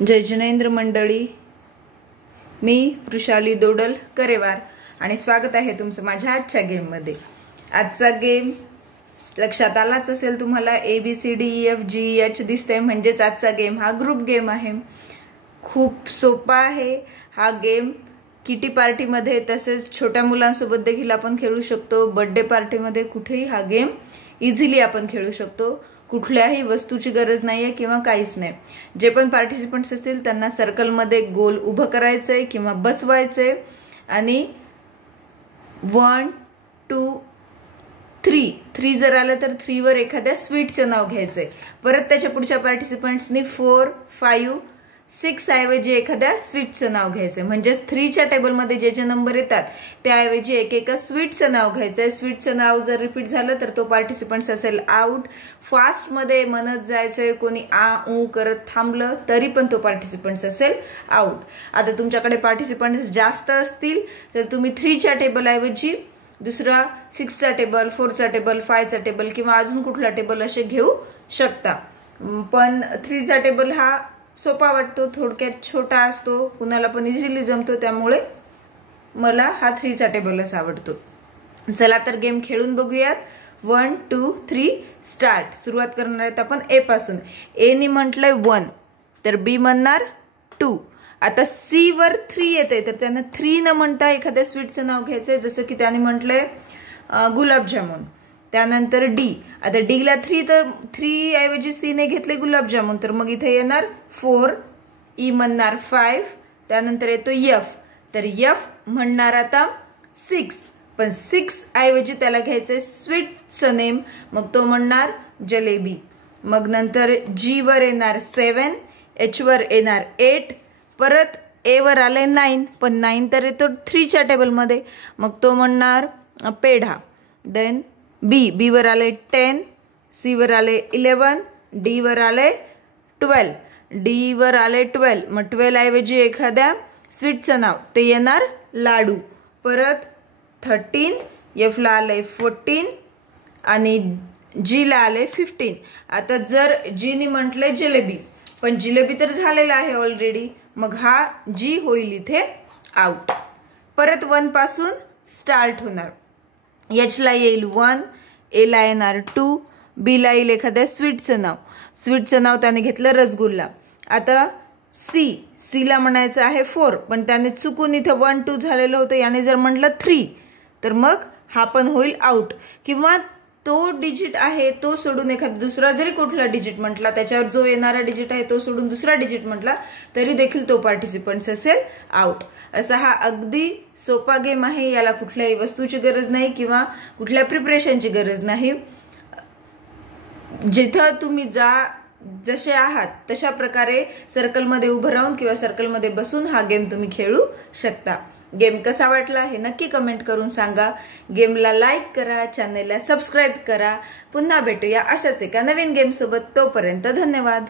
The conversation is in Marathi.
जय जिनेंद्र मंडळी, मी वृषाली दोडल करेवार आणि स्वागत आहे तुमचं माझ्या आजच्या गेम मध्ये। आजचा गेम लक्षात आलाच असेल तुम्हाला, ABCDEFGH दिसतंय म्हणजेच आजचा गेम हा ग्रुप गेम आहे। खूप सोपा आहे हा गेम। किटी पार्टी मध्ये तसेच छोट्या मुलांसोबत देखील आपण खेळू शकतो। बर्थडे पार्टी मध्ये कुठेही हा गेम इझिली आपण खेळू शकतो। कुठल्याही वस्तूची गरज नाहीये किंवा काहीच नाही। जे पण पार्टिसिपंट्स असतील त्यांना सर्कल मध्ये गोल उभं करायचंय किंवा बसवायचंय आणि 1 2 3 जर आलं तर 3 वर एखाद्या स्वीटचं नाव घ्यायचंय। परत त्याच्या पुढच्या पार्टिसिपंट्सनी 4 5 6 ऐवजी एखाद्या स्वीटचं नाव घ्यायचंय। म्हणजे 3 च्या टेबल मध्ये जे जे नंबर येतात त्याऐवजी एकेका स्वीटचं नाव घ्यायचंय। स्वीटचं नाव जर रिपीट झालं तर तो पार्टिसिपंट्स असेल आउट। फास्ट मध्ये म्हणत जायचंय, कोणी आ ऊ करत थांबलं तरी पण तो पार्टिसिपंट्स असेल आउट। आता तुमच्याकडे पार्टिसिपंट्स जास्त असतील तर तुम्ही 3 च्या टेबल ऐवजी दुसरा 6 चा टेबल, 4 चा टेबल, 5 चा टेबल किंवा अजून कुठला टेबल असे घेऊ शकता। पण 3 चा टेबल हा सोपा वाटतो, थोडक्यात छोटा असतो, कुणाला पण इझिली जमतो, त्यामुळे मला हा 3 चा टेबलच आवडतो। चला तर गेम खेळून बघूयात। 1 2 3 स्टार्ट। सुरुवात करणार आहेत आपण ए पासून। ए नी म्हटलंय 1 तर बी म्हणणार 2। आता सी वर 3 येते तर त्यांना 3 न म्हणता एखाद्या स्वीटचं नाव घ्यायचंय, जसं की त्याने म्हटलंय गुलाबजामुन। त्यानंतर डी, आता डी ला 3 तर 3 ऐवजी सी ने घेतले गुलाबजामुन, तर मग इथे येणार 4। ई म्हणणार 5। त्यानंतर येतो एफ, तर एफ म्हणणार आता 6, पण 6 ऐवजी त्याला घ्यायचंय स्वीटचं नेम, मग तो म्हणणार जलेबी। मग नंतर जी वर येणार 7, एच वर येणार 8, परत ए वर आले 9, पण 9 तर येतो 3 च्या टेबल मध्ये, मग तो म्हणणार पेढा। देन बी वर आले 10, सी वर आले 11, डी वर आले 12, डी वर आले 12, मग 12 ऐवजी एखाद्या स्वीटचं नाव, ते येणार लाडू। परत 13, एफ ला आले 14 आणि जी ला आले 15। आता जर जी नी म्हटले जिलेबी, पण जिलेबी तर झालेला आहे ऑलरेडी, मग हा जी होईल इथे आउट। परत 1 पासून स्टार्ट होणार। एच ला येईल 1, ए ला येणार 2, बी ला येईल एखाद्या स्वीटचं नाव, स्वीटचं नाव त्याने घेतलं रसगुल्ला। आता सी ला म्हणायचं आहे 4, पण त्याने चुकून इथे 1 2 झालेलं होतं, याने जर म्हटलं 3 तर मग हा पण होईल आउट। किंवा तो डिजिट आहे तो सोडून एखादा दुसरा जरी कुठला डिजिट म्हटला, त्याच्यावर जो येणारा डिजिट आहे तो सोडून दुसरा डिजिट म्हटला तरी देखील तो पार्टिसिपंट्स असेल आउट। असा हा अगदी सोपा गेम आहे। याला कुठल्याही वस्तूची गरज नाही किंवा कुठल्या प्रिपरेशनची गरज नाही। जिथं तुम्ही जसे आहात तशा प्रकारे सर्कलमध्ये उभं राहून किंवा सर्कलमध्ये बसून हा गेम तुम्ही खेळू शकता। गेम कसा वाटला हे नक्की कमेंट करून सांगा। गेमला लाईक करा, चॅनलला सबस्क्राईब करा। पुन्हा भेटूया अशाच एका नवीन गेम सोबत। तोपर्यंत धन्यवाद।